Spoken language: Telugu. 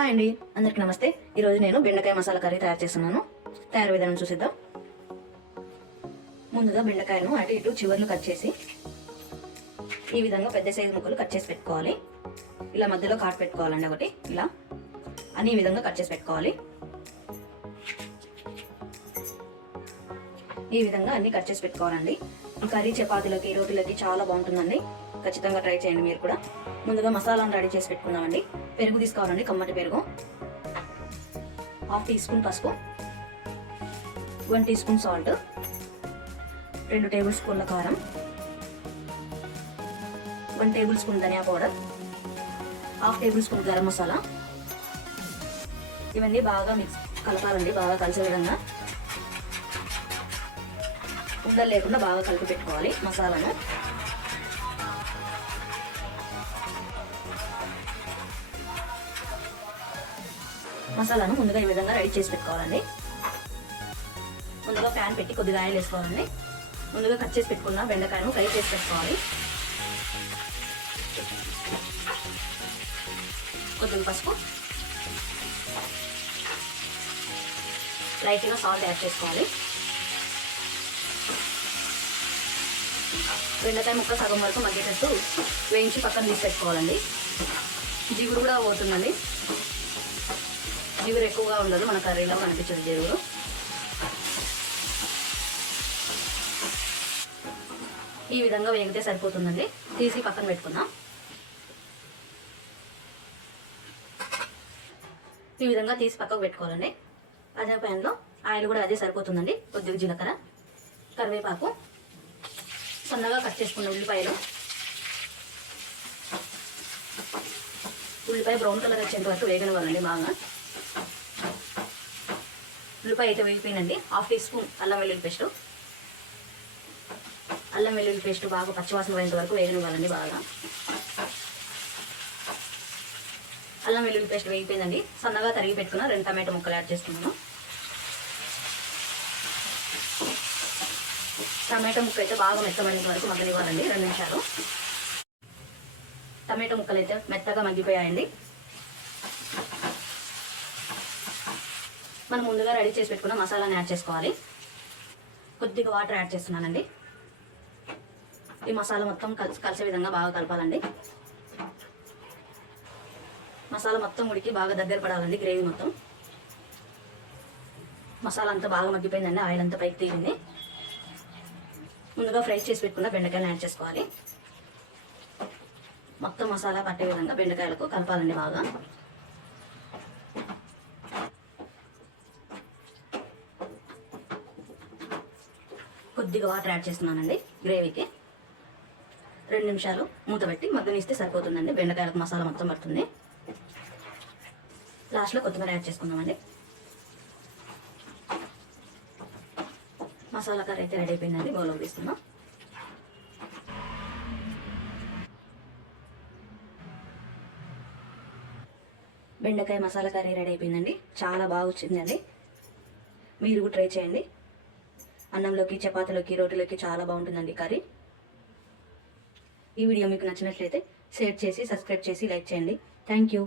హాయ్ అండి, అందరికీ నమస్తే. ఈరోజు నేను బెండకాయ మసాలా కర్రీ తయారు చేస్తున్నాను. తయారు విధానం చూసిద్దాం. ముందుగా బెండకాయను అటు ఇటు చివర్లు కట్ చేసి ఈ విధంగా పెద్ద సైజు ముక్కలు కట్ చేసి పెట్టుకోవాలి. ఇలా మధ్యలో కాటు పెట్టుకోవాలండి. ఒకటి ఇలా అన్ని విధంగా కట్ చేసి పెట్టుకోవాలి. ఈ విధంగా అన్ని కట్ చేసి పెట్టుకోవాలండి. ఈ కర్రీ చపాతీలోకి, రోటీలోకి చాలా బాగుంటుందండి. ఖచ్చితంగా ట్రై చేయండి మీరు కూడా. ముందుగా మసాలాను రెడీ చేసి పెట్టుకుందామండి. పెరుగు తీసుకోవాలండి, కమ్మటి పెరుగు. 1/2 టీ స్పూన్ పసుపు, 1 టీ స్పూన్ సాల్ట్, 2 టేబుల్ స్పూన్ల కారం, 1 టేబుల్ స్పూన్ ధనియా powder, 1/2 tablespoon garam masala. ఇవన్నీ బాగా కలపాలండి, బాగా కలిసే విధంగా. ఉండలు లేకుండా బాగా కలిపి పెట్టుకోవాలి మసాలాను. మసాలాను ముందుగా ఈ విధంగా రెడీ చేసి పెట్టుకోవాలండి. ముందుగా ప్యాన్ పెట్టి కొద్దిగా ఆయిల్ వేసుకోవాలండి. ముందుగా కట్ చేసి పెట్టుకున్న బెండకాయను ఫ్రై చేసి పెట్టుకోవాలి. కొద్దిగా పసుపు, లైట్గా సాల్ట్ యాడ్ చేసుకోవాలి. బెండకాయ ముక్క సగం వరకు మగ్గేటట్టు వేయించి పక్కన తీసి పెట్టుకోవాలండి. జిగురు కూడా పోతుందండి. జిగురు ఎక్కువగా ఉండదు మన కర్రీలో కనిపించదు జిగురు. ఈ విధంగా వేగితే సరిపోతుందండి. తీసి పక్కన పెట్టుకుందాం. ఈ విధంగా తీసి పక్కకు పెట్టుకోవాలండి. అదే ప్యాన్లో ఆయిల్ కూడా అదే సరిపోతుందండి. కొద్దిగా జీలకర్ర, కరివేపాకు, సన్నగా కట్ చేసుకున్న ఉల్లిపాయలు. ఉల్లిపాయ బ్రౌన్ కలర్ వచ్చేంత వరకు వేగనివ్వాలండి బాగా. ఉల్లిపాయ అయితే వేగిపోయిందండి. 1/2 టీ స్పూన్ అల్లం వెల్లుల్లి పేస్ట్. అల్లం వెల్లుల్లి పేస్ట్ బాగా పచ్చివాసన పోయేంత వరకు వేగనివ్వాలండి బాగా. అల్లం వెల్లుల్లి పేస్ట్ వేగిపోయిందండి. సన్నగా తరిగి పెట్టుకున్న 2 టమాటో ముక్కలు యాడ్ చేసుకున్నాను. టమాటో ముక్క అయితే బాగా మెత్తబడేంత వరకు మగ్గనివ్వాలండి 2 నిమిషాలు. టమాటో ముక్కలు అయితే మెత్తగా మగ్గిపోయాయండి. మనం ముందుగా రెడీ చేసి పెట్టుకున్న మసాలాని యాడ్ చేసుకోవాలి. కొద్దిగా వాటర్ యాడ్ చేస్తున్నానండి. ఈ మసాలా మొత్తం కలిసే విధంగా బాగా కలపాలండి. మసాలా మొత్తం ఉడికి బాగా దగ్గర పడాలండి. గ్రేవీ మొత్తం మసాలా అంతా బాగా మగ్గిపోయిందండి. ఆయిల్ అంతా పైకి తీరింది. ముందుగా ఫ్రై చేసి పెట్టుకున్న బెండకాయలు యాడ్ చేసుకోవాలి. మొత్తం మసాలా పట్టే విధంగా బెండకాయలకు కలపాలండి బాగా. కొద్దిగా వాటర్ యాడ్ చేస్తున్నానండి గ్రేవీకి. 2 నిమిషాలు మూత పెట్టి మగ్గనిస్తే సరిపోతుందండి. బెండకాయలకు మసాలా మొత్తం పడుతుంది. లాస్ట్లో కొత్తిమీర యాడ్ చేసుకుందామండి. మసాలా కర్రీ అయితే రెడీ అయిపోయిందండి. బౌల్లోకి తీసుకుందాం. బెండకాయ మసాలా కర్రీ రెడీ అయిపోయిందండి. చాలా బాగా వచ్చిందండి. మీరు కూడా ట్రై చేయండి. అన్నంలోకి, చపాతీలోకి, రోటీలోకి చాలా బాగుంటుందండి కర్రీ. ఈ వీడియో మీకు నచ్చినట్లయితే షేర్ చేసి, సబ్స్క్రైబ్ చేసి, లైక్ చేయండి. Thank you.